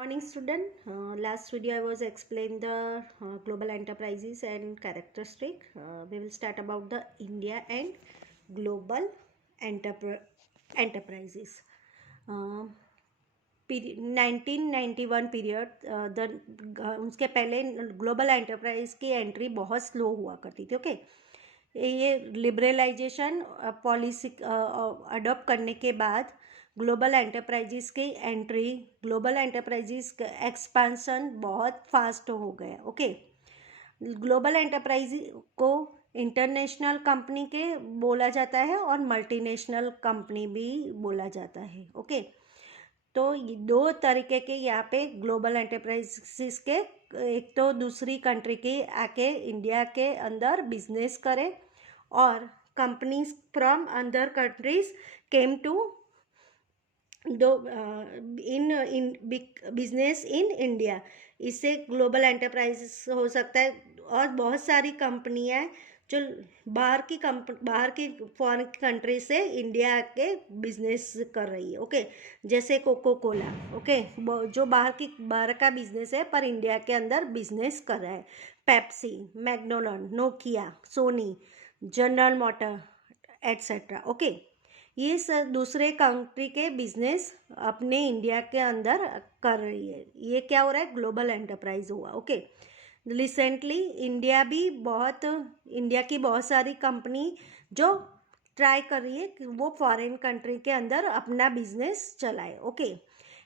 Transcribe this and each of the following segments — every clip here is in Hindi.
Morning student. Last video I was explained the global enterprises and characteristic. We will start about the India and global enterprises. 1991 period उसके पहले ग्लोबल एंटरप्राइज की एंट्री बहुत स्लो हुआ करती थी. ओके, ये लिबरलाइजेशन पॉलिसी अडॉप्ट करने के बाद ग्लोबल एंटरप्राइजेस की एंट्री, ग्लोबल एंटरप्राइजेस एक्सपांसन बहुत फास्ट हो गया. ओके, ग्लोबल एंटरप्राइज को इंटरनेशनल कंपनी के बोला जाता है और मल्टीनेशनल कंपनी भी बोला जाता है. ओके, तो दो तरीके के यहाँ पे ग्लोबल एंटरप्राइजेस के, एक तो दूसरी कंट्री की आके इंडिया के अंदर बिजनेस करे और companies from other countries came to in business in India. इससे ग्लोबल एंटरप्राइज हो सकता है. और बहुत सारी कंपनियां जो बाहर की फॉरेन कंट्री से इंडिया के बिजनेस कर रही है. ओके, जैसे कोको कोला. ओके, जो बाहर का बिजनेस है पर इंडिया के अंदर बिजनेस कर रहा है. Pepsi, McDonald, Nokia, Sony, General Motor etcetera. Okay, ये सब दूसरे कंट्री के बिजनेस अपने इंडिया के अंदर कर रही है. ये क्या हो रहा है? ग्लोबल एंटरप्राइज हुआ. ओके, रिसेंटली इंडिया की बहुत सारी कंपनी जो ट्राई कर रही है कि वो फॉरेन कंट्री के अंदर अपना बिजनेस चलाए. ओके,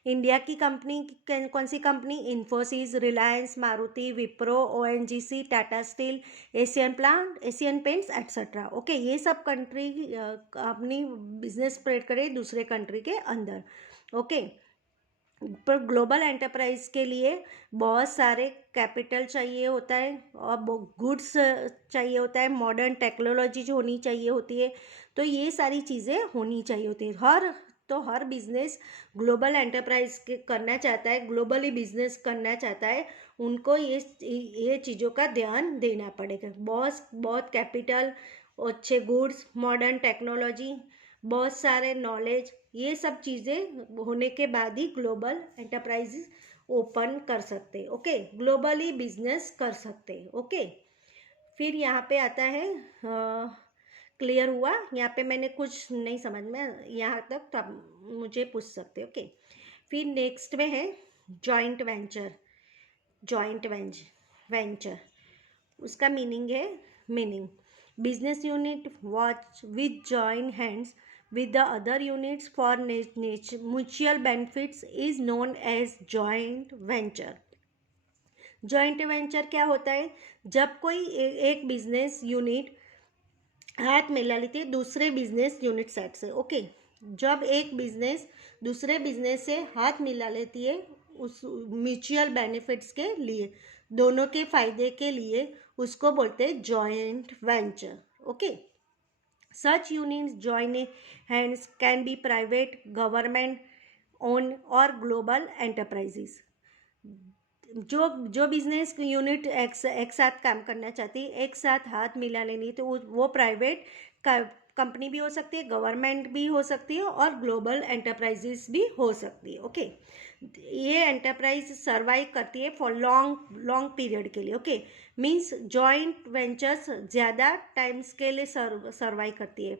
इंडिया की कंपनी कौन सी company? Infosys, Reliance, Maruti, Wipro, ONGC, Tata Steel, Asian Paints etcetera. Okay, ये सब कंट्री अपनी बिजनेस स्प्रेड करे दूसरे कंट्री के अंदर. ओके, पर ग्लोबल एंटरप्राइज के लिए बहुत सारे कैपिटल चाहिए होता है और गुड्स चाहिए होता है, मॉडर्न टेक्नोलॉजी जो होनी चाहिए होती है. तो ये सारी चीज़ें होनी चाहिए होती है. हर बिजनेस ग्लोबल एंटरप्राइज करना चाहता है, ग्लोबली बिजनेस करना चाहता है, उनको ये चीज़ों का ध्यान देना पड़ेगा. बहुत कैपिटल, अच्छे गुड्स, मॉडर्न टेक्नोलॉजी, बहुत सारे नॉलेज, ये सब चीज़ें होने के बाद ही ग्लोबल एंटरप्राइजेस ओपन कर सकते. ओके, ग्लोबली बिजनेस कर सकते. ओके, फिर यहाँ पे आता है, क्लियर हुआ? यहाँ पे मैंने कुछ नहीं समझ में यहाँ तक, तो आप मुझे पूछ सकते. ओके, फिर नेक्स्ट में है जॉइंट वेंचर. उसका meaning business unit watch with join hands with the other units for mutual benefits is known as joint venture. Joint venture क्या होता है? जब कोई एक बिजनेस यूनिट हाथ मिला लेती है दूसरे बिजनेस यूनिट सेट से. ओके, जब एक बिजनेस दूसरे बिजनेस से हाथ मिला लेती है उस म्यूचुअल बेनिफिट्स के लिए, दोनों के फायदे के लिए, उसको बोलते हैं joint venture. Okay, such units joining hands can be private, government owned or global enterprises. जो बिजनेस यूनिट एक साथ काम करना चाहती है, एक साथ हाथ मिला लेनी, तो वो प्राइवेट कंपनी भी हो सकती है, गवर्नमेंट भी हो सकती है और ग्लोबल एंटरप्राइजेस भी हो सकती है. ओके, ये एंटरप्राइज सर्वाइव करती है फॉर लॉन्ग पीरियड के लिए. ओके, मीन्स जॉइंट वेंचर्स ज़्यादा टाइम्स के लिए सर्वाइव करती है.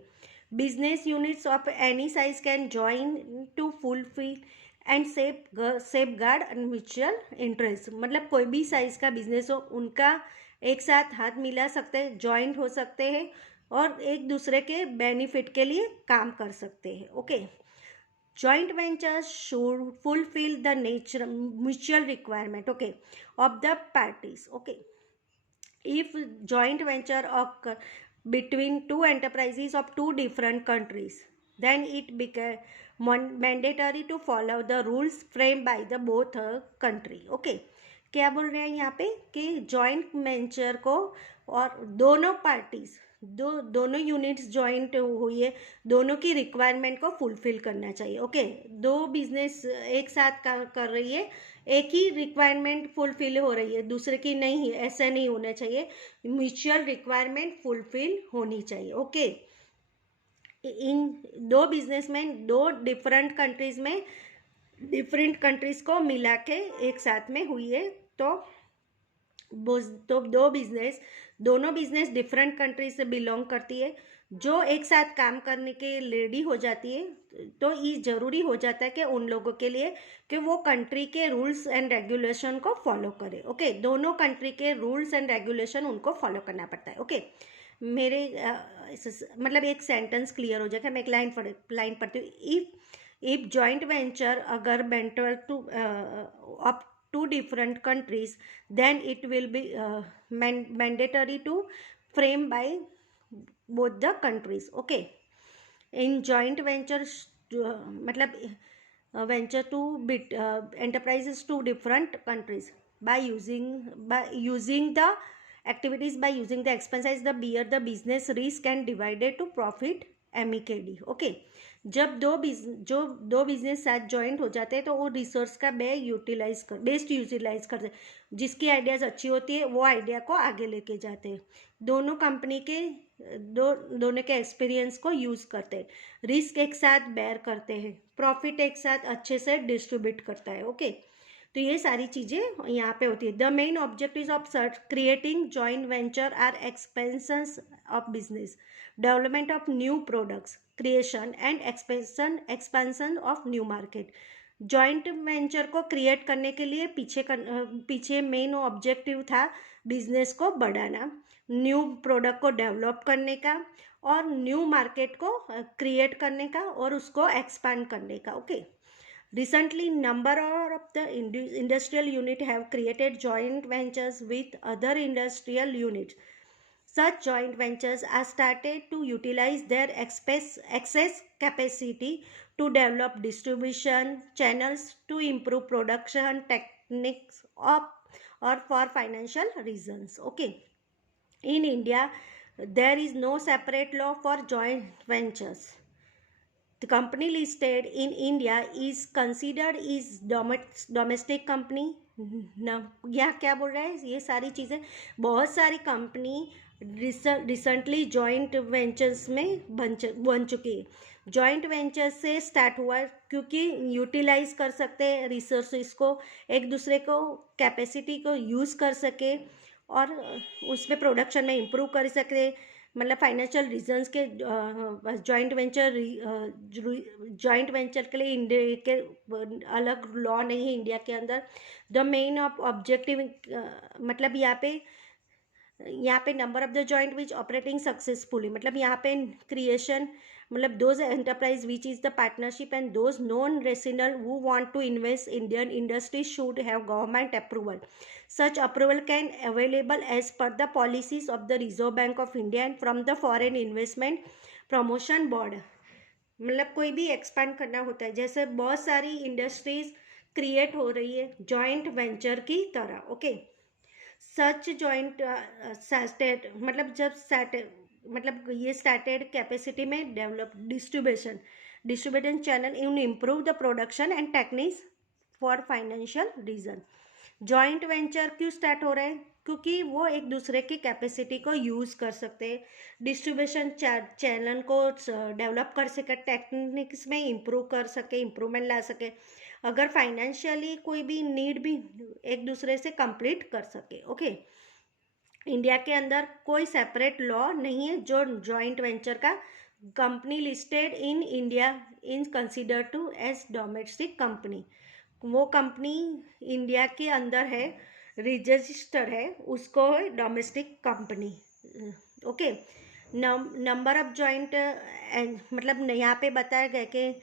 Business units of any size can join to fulfil and safeguard and mutual interest. मतलब कोई भी साइज का बिजनेस हो, उनका एक साथ हाथ मिला सकते हैं, जॉइंट हो सकते हैं और एक दूसरे के बेनिफिट के लिए काम कर सकते हैं. Okay, joint ventures should fulfill the mutual requirement, okay, of the parties. Okay, if joint venture occur between two enterprises of two different countries, then it became mandatory to follow the rules framed by the both country. Okay, क्या बोल रहे हैं यहाँ पे कि जॉइंट वेंचर को और दोनों यूनिट्स जॉइंट हुई है, दोनों की रिक्वायरमेंट को फुलफिल करना चाहिए. ओके, दो बिजनेस एक साथ कर रही है, एक ही रिक्वायरमेंट फुलफिल हो रही है, दूसरे की नहीं, ऐसा नहीं होना चाहिए. म्यूचुअल रिक्वायरमेंट फुलफिल होनी चाहिए. ओके, इन दो बिजनेसमैन दो डिफरेंट कंट्रीज में डिफरेंट कंट्रीज को मिला के एक साथ में हुई है। तो दोनों बिजनेस डिफरेंट कंट्री से बिलोंग करती है, जो एक साथ काम करने के रेडी हो जाती है, तो ये जरूरी हो जाता है कि उन लोगों के लिए कि वो कंट्री के रूल्स एंड रेगुलेशन को फॉलो करे। ओके, दोनों कंट्री के रूल्स एंड रेगुलेशन उनको फॉलो करना पड़ता है। ओके, मेरे मतलब एक सेंटेंस क्लियर हो जाएगा। मैं एक लाइन पढ़ती हूँ। इफ जॉइंट वेंचर अगर venture to up to different countries, then it will be mandatory to frame by both the countries. Okay, in joint ventures मतलब venture to bit enterprises to different countries by using the activities, by using the expenses, the bear the business risk and divided to profit amicably. Okay, जब दो बिजनेस साथ जॉइंट हो जाते हैं तो वो रिसोर्स का बेस्ट यूटिलाइज करते हैं। जिसकी आइडियाज़ अच्छी होती है वो आइडिया को आगे लेके जाते हैं। दोनों कंपनी के दोनों के एक्सपीरियंस को यूज़ करते हैं, रिस्क एक साथ बेयर करते हैं, प्रॉफिट एक साथ अच्छे से डिस्ट्रीब्यूट करता है। ओके, तो ये सारी चीज़ें यहाँ पे होती है। The main objective of creating joint venture are expansions of business, development of new products, creation and expansion of new market. Joint venture को क्रिएट करने के लिए पीछे मेन ऑब्जेक्टिव था बिजनेस को बढ़ाना, न्यू प्रोडक्ट को डेवलप करने का और न्यू मार्केट को क्रिएट करने का और उसको एक्सपांड करने का। Okay, recently number of the industrial unit have created joint ventures with other industrial units. Such joint ventures are started to utilize their excess capacity to develop distribution channels, to improve production techniques or for financial reasons. Okay, in India there is no separate law for joint ventures. The company listed in India is considered is domestic company. यहाँ क्या बोल रहा है, ये सारी चीज़ें बहुत सारी कंपनी रिसेंटली जॉइंट वेंचर्स में बन चुकी है। जॉइंट वेंचर से स्टार्ट हुआ क्योंकि यूटिलाइज कर सकते हैं रिसोर्सेज को, एक दूसरे को कैपेसिटी को यूज़ कर सके और उसमें प्रोडक्शन में इम्प्रूव कर सके। मतलब फाइनेंशियल रीजंस के जॉइंट वेंचर के लिए इंडिया के अलग लॉ नहीं है इंडिया के अंदर। द मेन ऑब्जेक्टिव मतलब यहाँ पे number of the joint which operating successfully, मतलब यहाँ पे क्रिएशन मतलब those enterprise which is the partnership and those non resident who want to invest Indian industry should have government approval. Such approval can available as per the policies of the Reserve Bank of India and from the Foreign Investment Promotion Board. मतलब कोई भी एक्सपांड करना होता है, जैसे बहुत सारी इंडस्ट्रीज क्रिएट हो रही है जॉइंट वेंचर की तरह। ओके, सच जॉइंट मतलब ये स्टार्टेड कैपेसिटी में develop distribution channel in improve the production and techniques for financial reason. Joint venture क्यों स्टार्ट हो रहा है? क्योंकि वो एक दूसरे की कैपेसिटी को यूज़ कर सकते हैं, डिस्ट्रीब्यूशन चैनल को डेवलप कर सके, टेक्निक्स में इम्प्रूवमेंट ला सके, अगर फाइनेंशियली कोई भी नीड भी एक दूसरे से कंप्लीट कर सके। ओके, इंडिया के अंदर कोई सेपरेट लॉ नहीं है जो जॉइंट वेंचर का। Company listed in India is consider to as domestic company, वो कंपनी इंडिया के अंदर है, रजिस्टर है, उसको है domestic company. Okay, number of joint मतलब यहाँ पे बताया गया कि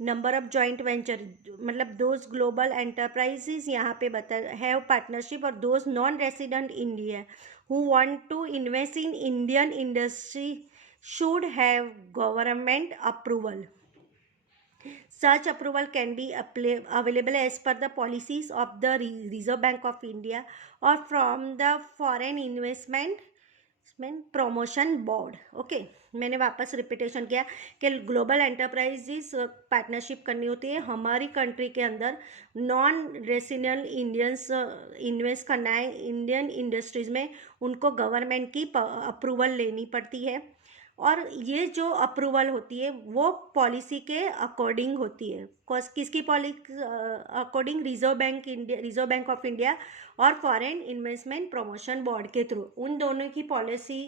नंबर ऑफ जॉइंट वेंचर मतलब दोज ग्लोबल एंटरप्राइजेज यहाँ पे बताया हैव पार्टनरशिप और those non resident India who want to invest in Indian industry should have government approval. Such approval can be available as per the policies of the Reserve Bank of India or from the Foreign Investment Promotion Board. Okay, मैंने वापस रिपीटेशन किया कि ग्लोबल एंटरप्राइजेस पार्टनरशिप करनी होती है, हमारी कंट्री के अंदर नॉन रेसिडेंट इंडियंस इन्वेस्ट करना है इंडियन इंडस्ट्रीज़ में, उनको गवर्नमेंट की अप्रूवल लेनी पड़ती है और ये जो अप्रूवल होती है वो पॉलिसी के अकॉर्डिंग होती है। किसकी policy according? Reserve bank of India और फॉरेन इन्वेस्टमेंट प्रमोशन बोर्ड के थ्रू उन दोनों की पॉलिसी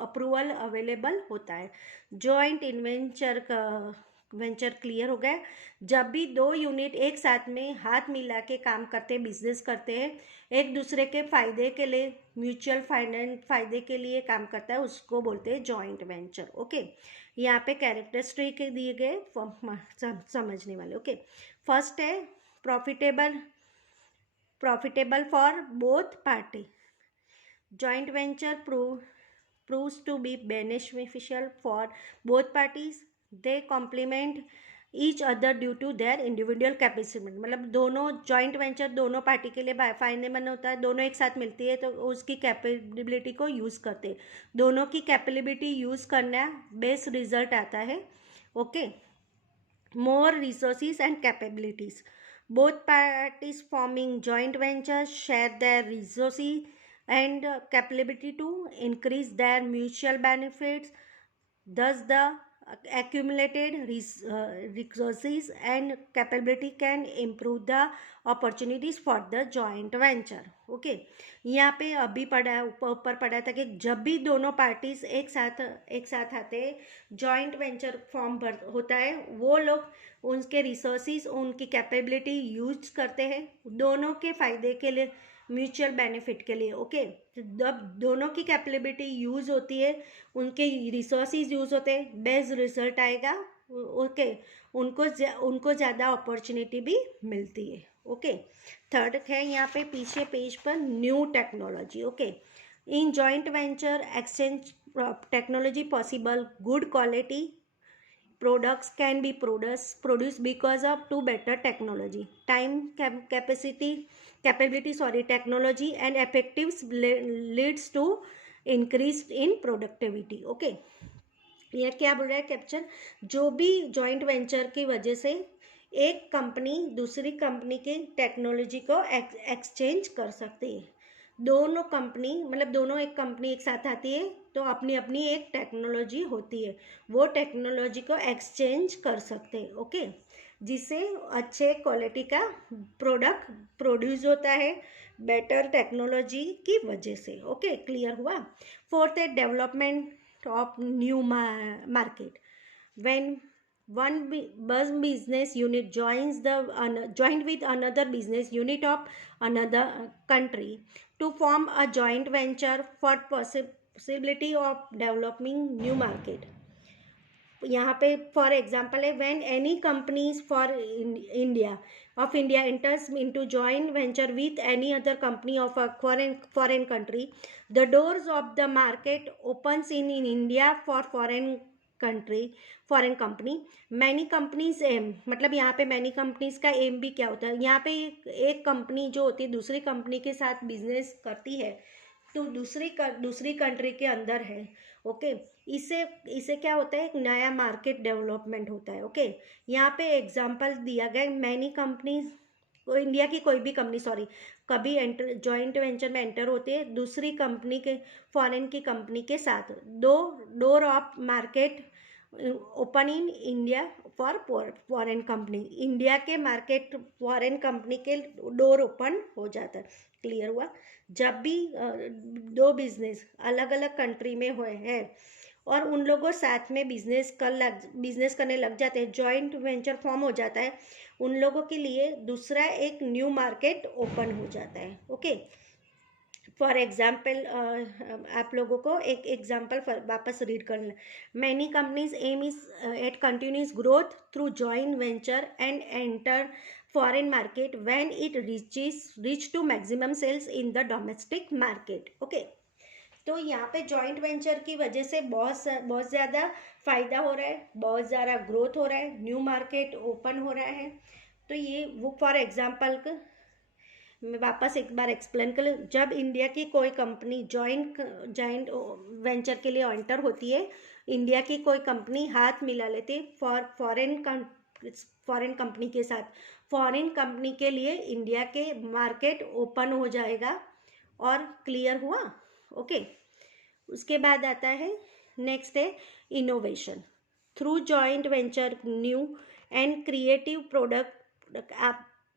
अप्रूवल अवेलेबल होता है। जॉइंट वेंचर क्लियर हो गया? जब भी दो यूनिट एक साथ में हाथ मिला के काम करते, बिजनेस करते हैं, एक दूसरे के फायदे के लिए, म्यूचुअल फायदे के लिए काम करता है, उसको बोलते हैं जॉइंट वेंचर। ओके, यहाँ पे कैरेक्टरिस्टिक दिए गए समझने वाले। ओके, फर्स्ट है profitable for both party. Joint venture proves to be beneficial for both parties. They complement each other due to their individual capacity। मतलब दोनों जॉइंट वेंचर दोनों पार्टी के लिए फायदेमंद होता है। दोनों एक साथ मिलती है तो उसकी कैपेबिलिटी को यूज़ करते हैं। दोनों की कैपेबिलिटी यूज़ करना बेस्ट रिजल्ट आता है। Okay, more resources and capabilities. Both parties forming joint ventures share their resources and capability to increase their mutual benefits. Thus, the accumulated resources and capability can improve the opportunities for the joint venture. Okay, यहाँ पे अभी ऊपर पढ़ा था कि जब भी दोनों पार्टीज एक साथ आते जॉइंट वेंचर फॉर्म होता है, वो लोग उनके रिसोर्सेज उनकी कैपेबिलिटी यूज करते हैं दोनों के फायदे के लिए, म्यूचुअल बेनिफिट के लिए। ओके, जब दोनों की कैपेबिलिटी यूज़ होती है, उनके रिसोर्सेज यूज़ होते हैं, बेस्ट रिजल्ट आएगा। ओके, उनको ज़्यादा अपॉर्चुनिटी भी मिलती है। ओके, थर्ड है यहाँ पे पीछे पेज पर new technology. Okay, in joint venture exchange technology possible, good quality products can be produced because of two better technology, capability, technology and effectiveness leads to increase in productivity। Okay, यह क्या बोल रहा है कैप्चर? जो भी जॉइंट वेंचर की वजह से एक कंपनी दूसरी कंपनी के टेक्नोलॉजी को एक्सचेंज कर सकती है। दोनों कंपनी मतलब दोनों एक कंपनी एक साथ आती है तो अपनी अपनी एक टेक्नोलॉजी होती है, वो टेक्नोलॉजी को एक्सचेंज कर सकते हैं। ओके, जिससे अच्छे क्वालिटी का प्रोडक्ट प्रोड्यूस होता है बेटर टेक्नोलॉजी की वजह से। ओके, क्लियर हुआ? फोर्थ है development of new market. When one business unit joined with another business unit of another country to form a joint venture for possibility of developing new market। यहाँ पे फॉर एग्जाम्पल है when any companies India enters into joint venture with any other company of a foreign country, the doors of the market opens in India for foreign company. Many companies am, मतलब यहाँ पे मैनी कंपनीज का एम भी क्या होता है? यहाँ पे एक कंपनी जो होती है दूसरी कंपनी के साथ बिजनेस करती है तो दूसरी कंट्री के अंदर है। ओके, इसे क्या होता है? एक नया मार्केट डेवलपमेंट होता है। ओके, यहाँ पे एग्जांपल दिया गया मैनी कंपनीज, इंडिया की कोई भी कंपनी कभी जॉइंट वेंचर में एंटर होती है दूसरी कंपनी के फॉरेन की कंपनी के साथ, door of market open in India for foreign company, India के मार्केट फॉरेन कंपनी के डोर ओपन हो जाता है। क्लियर हुआ? जब भी दो बिजनेस अलग अलग कंट्री में हुए हैं और उन लोगों साथ में बिजनेस करने लग जाते हैं, जॉइंट वेंचर फॉर्म हो जाता है, उन लोगों के लिए दूसरा एक न्यू मार्केट ओपन हो जाता है। ओके, फॉर एग्जाम्पल आप लोगों को एक एग्जाम्पल वापस रीड करना। Many companies am is at continuous growth through joint venture and enter foreign market when it reach to maximum sales in the domestic market. Okay, तो यहाँ पे जॉइंट वेंचर की वजह से बहुत ज़्यादा फ़ायदा हो रहा है, बहुत ज़्यादा ग्रोथ हो रहा है, न्यू मार्केट ओपन हो रहा है। तो ये वो फॉर एग्जांपल मैं वापस एक बार एक्सप्लेन कर लूँ। जब इंडिया की कोई कंपनी जॉइंट वेंचर के लिए एंटर होती है, इंडिया की कोई कंपनी हाथ मिला लेती है फॉरेन कंपनी के साथ, फॉरेन कंपनी के लिए इंडिया के मार्केट ओपन हो जाएगा। और क्लियर हुआ? ओके, उसके बाद आता है नेक्स्ट है innovation through joint venture new and creative product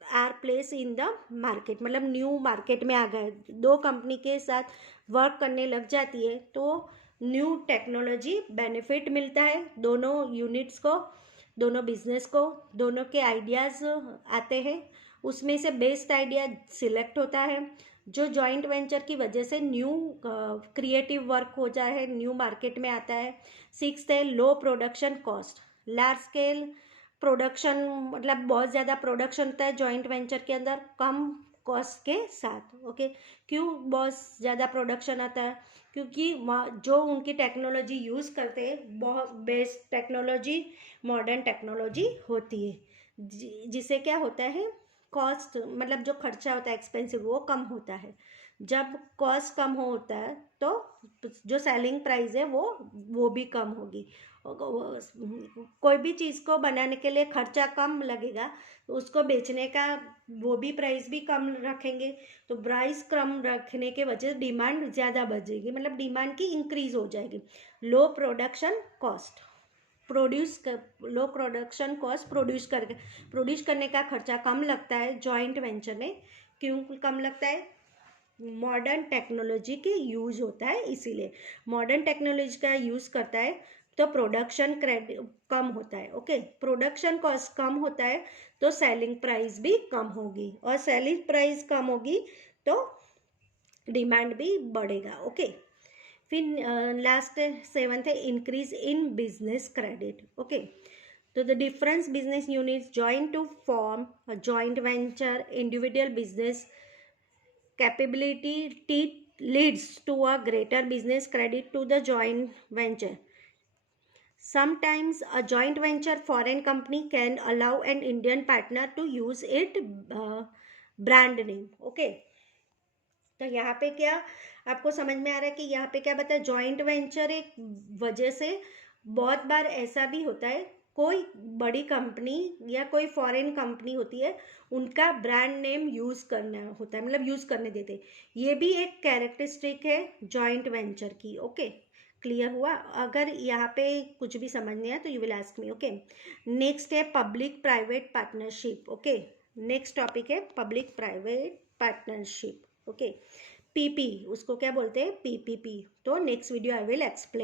are place in the market, मतलब न्यू मार्केट में आ गए, दो कंपनी के साथ वर्क करने लग जाती है तो न्यू टेक्नोलॉजी बेनिफिट मिलता है दोनों यूनिट्स को, दोनों बिजनेस को, दोनों के आइडियाज़ आते हैं, उसमें से बेस्ट आइडिया सिलेक्ट होता है जो जॉइंट वेंचर की वजह से न्यू क्रिएटिव वर्क हो जाए, न्यू मार्केट में आता है। सिक्स्थ है low production cost, large scale production, मतलब बहुत ज़्यादा प्रोडक्शन होता है जॉइंट वेंचर के अंदर कम कॉस्ट के साथ। ओके, क्यों बहुत ज़्यादा प्रोडक्शन आता है? क्योंकि जो उनकी टेक्नोलॉजी यूज़ करते हैं बहुत बेस्ट टेक्नोलॉजी, मॉडर्न टेक्नोलॉजी होती है, जिससे क्या होता है कॉस्ट, मतलब जो खर्चा होता है एक्सपेंसिव वो कम होता है। जब कॉस्ट कम होता है तो जो सेलिंग प्राइस है वो भी कम होगी। कोई भी चीज़ को बनाने के लिए खर्चा कम लगेगा तो उसको बेचने का वो भी प्राइस भी कम रखेंगे, तो प्राइस कम रखने के वजह से डिमांड ज़्यादा बढ़ेगी, मतलब डिमांड की इंक्रीज हो जाएगी। Low production cost low production cost produce करने का खर्चा कम लगता है जॉइंट वेंचर में। क्यों कम लगता है? मॉडर्न टेक्नोलॉजी के यूज होता है, इसीलिए मॉडर्न टेक्नोलॉजी का यूज़ करता है तो प्रोडक्शन क्रेडिट कम होता है। ओके, प्रोडक्शन कॉस्ट कम होता है तो सेलिंग प्राइस भी कम होगी, और सेलिंग प्राइस कम होगी तो डिमांड भी बढ़ेगा। ओके, फिर लास्ट सेवंथ है increase in business credit. Okay, तो the difference business units join to form a joint venture individual business capability leads to a greater business credit to the joint venture. Sometimes a joint venture foreign company can allow an Indian partner to use it brand name. Okay, तो यहाँ पे क्या आपको समझ में आ रहा है कि यहाँ पे क्या बताया, जॉइंट वेंचर एक वजह से बहुत बार ऐसा भी होता है कोई बड़ी कंपनी या कोई फॉरेन कंपनी होती है उनका ब्रांड नेम यूज़ करना होता है, मतलब यूज़ करने देते, ये भी एक कैरेक्टरिस्टिक है जॉइंट वेंचर की। ओके, क्लियर हुआ? अगर यहाँ पे कुछ भी समझ नहीं आया तो you will ask me. Okay, next है public private partnership. Okay, next topic है public private partnership. Okay, PP उसको क्या बोलते हैं? पीपीपी। तो next video I will explain.